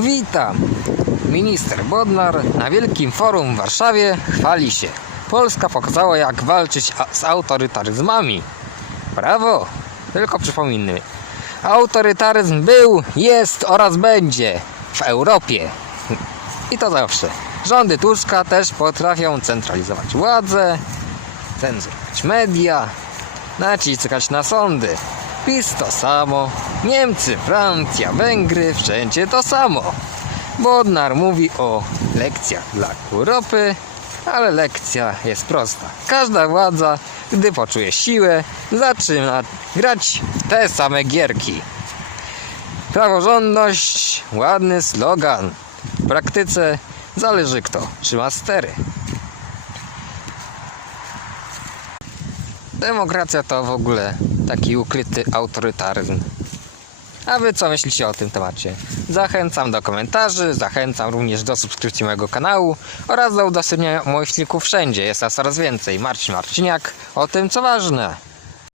Witam. Minister Bodnar na Wielkim Forum w Warszawie chwali się. Polska pokazała jak walczyć z autorytaryzmami. Brawo! Tylko przypomnijmy. Autorytaryzm był, jest oraz będzie w Europie. I to zawsze. Rządy Tuska też potrafią centralizować władzę, cenzurować media, naciskać na sądy. PiS to samo, Niemcy, Francja, Węgry, wszędzie to samo. Bodnar mówi o lekcjach dla Europy, ale lekcja jest prosta. Każda władza, gdy poczuje siłę, zaczyna grać te same gierki. Praworządność, ładny slogan. W praktyce zależy kto trzyma stery. Demokracja to w ogóle taki ukryty autorytaryzm. A wy co myślicie o tym temacie? Zachęcam do komentarzy, zachęcam również do subskrypcji mojego kanału oraz do udostępniania moich filmików wszędzie. Jest nas coraz więcej. Marcin Marciniak o tym co ważne.